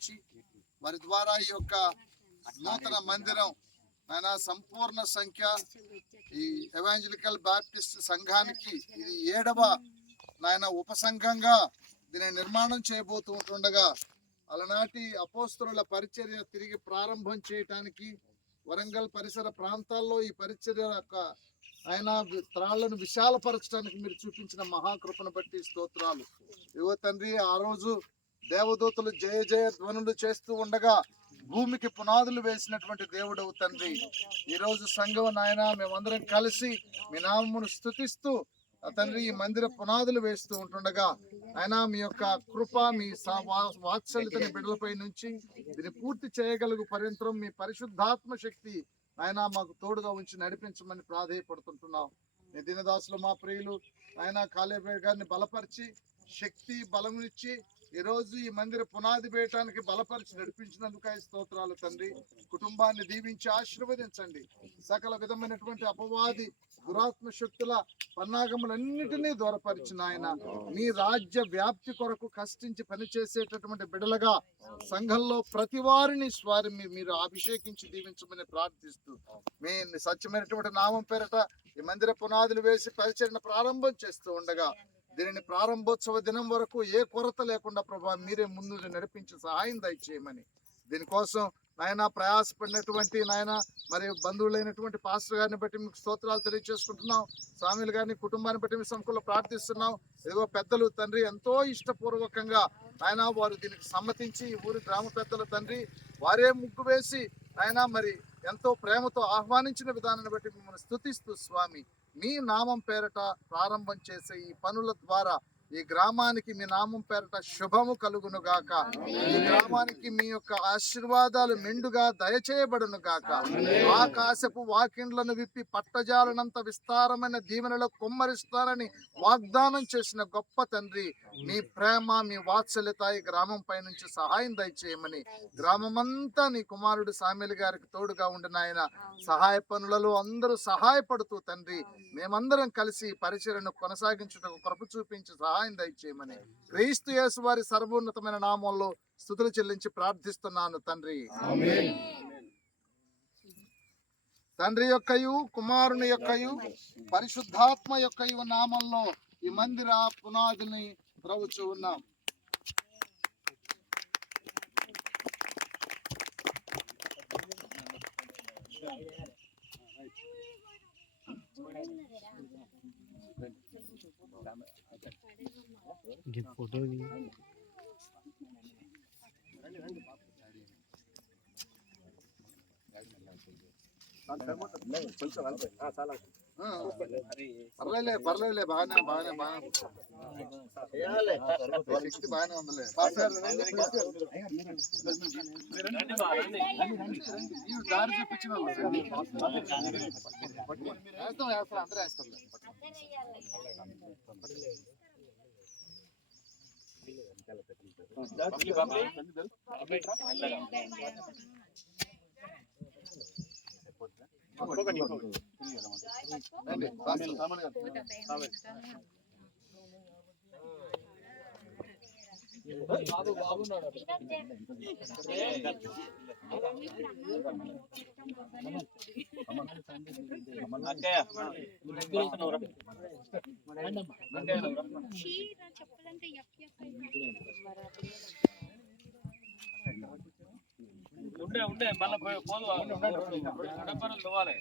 దీవించి వారి ద్వారా ఈ యొక్క నూతన మందిరం ఆయన సంపూర్ణ సంఖ్య ఈ ఎవాంజలికల్ బాప్టిస్ట్ సంఘానికి ఇది 7వ నాయన ఉపసంఘంగా దీన్ని నిర్మాణం చేయబోతుండగా అలనాటి అపోస్తలుల పరిచర్య తిరిగి ప్రారంభం చేయటానికి వరంగల్ పరిసర ప్రాంతాల్లో ఈ పరిచర్య యొక్క ఆయన త్రాళ్లను విశాలపరచడానికి మీరు చూపించిన మహాకృపను బట్టి స్తోత్రాలు. యువ తండ్రి, ఆ రోజు దేవదూతలు జయ జయ ధ్వనులు చేస్తూ ఉండగా భూమికి పునాదులు వేసినటువంటి దేవుడవు తండ్రి, ఈరోజు సంఘం నాయన మేమందరం కలిసి మీ నామమును స్తుతిస్తూ తండ్రి ఈ మందిర పునాదులు వేస్తూ ఉంటుండగా ఆయన మీ యొక్క కృప, మీ వాత్సల్యతని బిడ్డలపై నుంచి దీన్ని పూర్తి చేయగలుగు పర్యంతరం మీ పరిశుద్ధాత్మ శక్తి ఆయన మాకు తోడుగా ఉంచి నడిపించమని ప్రాధేయపడుతుంటున్నాం. మీ దినదాసులు మా ప్రియులు ఆయన కాలేబే గారిని బలపరిచి శక్తి బలమునిచ్చి ఈ రోజు ఈ మందిర పునాది వేయటానికి బలపరిచి నడిపించినందుకు స్తోత్రాలు తండ్రి. కుటుంబాన్ని దీవించి ఆశీర్వదించండి. సకల విధమైనటువంటి అపవాది దురాత్మ శక్తుల పన్నాగములన్నిటినీ దూరపరిచిన ఆయన మీ రాజ్య వ్యాప్తి కొరకు కష్టించి పనిచేసేటటువంటి బిడలగా సంఘంలో ప్రతి వారిని మీరు అభిషేకించి దీవించమని ప్రార్థిస్తూ మీ సత్యమైనటువంటి నామం పేరట ఈ మందిర పునాదులు వేసి పరిచరణ ప్రారంభం చేస్తూ ఉండగా దీనిని ప్రారంభోత్సవ దినం వరకు ఏ కొరత లేకుండా ప్రభా మీరే ముందు నడిపించి సహాయం దయచేయమని, దీనికోసం నాయన ప్రయాసపడినటువంటి నాయన మరి బంధువులైనటువంటి పాస్టర్ గారిని బట్టి మీకు స్తోత్రాలు తెలియజేసుకుంటున్నాం. స్వామిలు గారిని కుటుంబాన్ని బట్టి మీ సంఖ్యలో ప్రార్థిస్తున్నాం. ఏదో పెద్దలు తండ్రి ఎంతో ఇష్టపూర్వకంగా ఆయన వారు దీనికి సమ్మతించి ఊరి గ్రామ పెద్దల తండ్రి వారే ముగ్గు వేసి ఆయన మరి ఎంతో ప్రేమతో ఆహ్వానించిన విధానాన్ని బట్టి మిమ్మల్ని స్తుతిస్తూ స్వామి మీ నామం పేరట ప్రారంభం చేసే ఈ పనుల ద్వారా ఈ గ్రామానికి మీ నామం పేరట శుభము కలుగును గాక. ఈ గ్రామానికి మీ యొక్క ఆశీర్వాదాలు మెండుగా దయచేయబడును గాక. ఆకాశపు వాకిండ్లను విప్పి పట్టజాలనంత విస్తారమైన దీవెనలో కుమ్మరిస్తారని వాగ్దానం చేసిన గొప్ప తండ్రి, మీ ప్రేమ మీ వాత్సల్యత ఈ గ్రామం పై నుంచి సహాయం దయచేయమని, గ్రామమంతా నీ కుమారుడు సామ్యులు గారికి తోడుగా ఉండిన ఆయన సహాయ పనులలో అందరూ సహాయపడుతూ తండ్రి మేమందరం కలిసి పరిచర్యను కొనసాగించుటకు కృప చూపించి సహాయం దయచేయమని క్రీస్తు యేసు వారి సర్వోన్నతమైన నామంలో స్తుతులు చెల్లించి ప్రార్థిస్తున్నాను తండ్రి. తండ్రి యొక్కయు కుమారుని యొక్కయు పరిశుద్ధాత్మ యొక్కయు నామంలో ఈ మందిర పునాదిని త్రవ్వుచూ ఉన్నాం. ఫోటో పర్లేదులే బాగానే శక్తి బాగానే ఉందిలే. దారి చూపించిన వేస్తాం అందరూ వేస్తాం. ఉండే మళ్ళీ పోదు ఇవ్వాలి.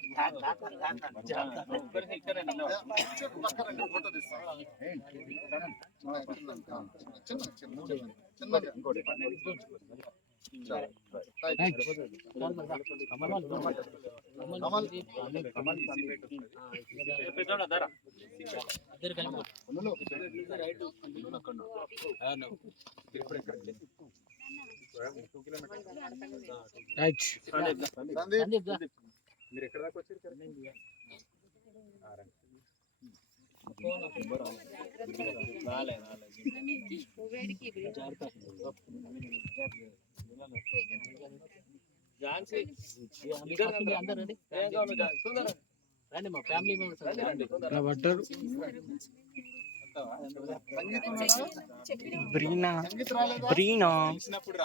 మీరు ఎక్కడ దాకా వచ్చారు? రండి మా ఫ్యామిలీ మెంబర్స్ సంగీతం రాదా? బ్రీనా సంగీతం రాలేదా? బ్రీనా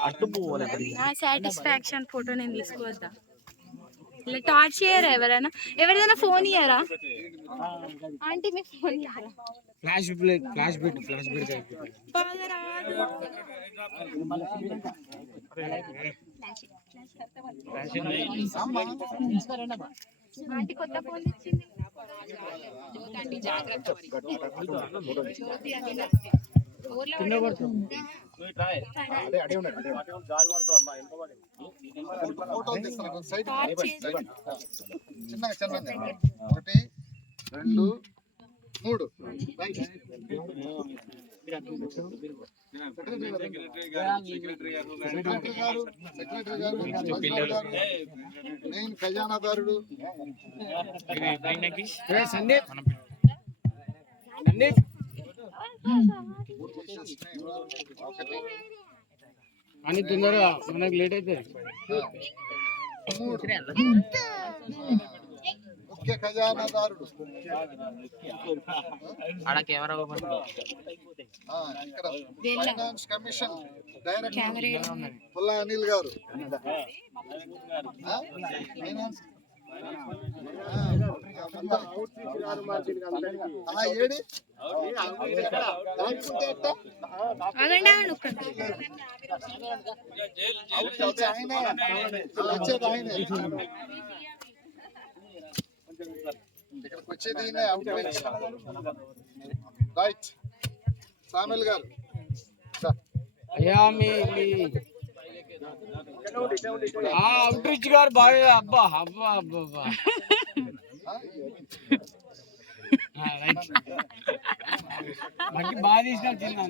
అటు పోవాలి నా సాటిస్ఫాక్షన్ ఫోటో నేను తీసుకోవద్దా? ఇలా టార్చ్ చేయరా ఎవరైనా? ఎవరిదైనా ఫోన్ ఇయ్యారా ఆంటీ? మీ ఫోన్ ఇయ్యారా? ఫ్లాష్ పెట్టి బాగా రాదు. ఆంటీ కొత్త ఫోన్ తెచ్చింది. ఫోటోలు తీస్తాను సైడ్ టార్చ్ చేసి చిన్నగా చిన్నగా 1 2 3 రైట్. సెక్రటరీ గారు మెయిన్ ఖజానాదారుడు ఒకటి అని తొందరగా మనకు లేట్ అయితే 3 ముఖ్య ఖజానాదారుడు ఆడ కెమెరా ఇక్కడ ఫైనాన్స్ కమిషన్ డైరెక్టర్ పుల్లా అనిల్ గారు ఫైనాన్స్ ఏడి ఆగండి వచ్చేది ఆయన ఇక్కడికి వచ్చేది రైట్. సామెల్ గారు అయ్యా మీ అవుట్ రీచ్ గారు బాగా అబ్బా అబ్బా అబ్బా అబ్బా మనకి బాగా తీసిన చిన్న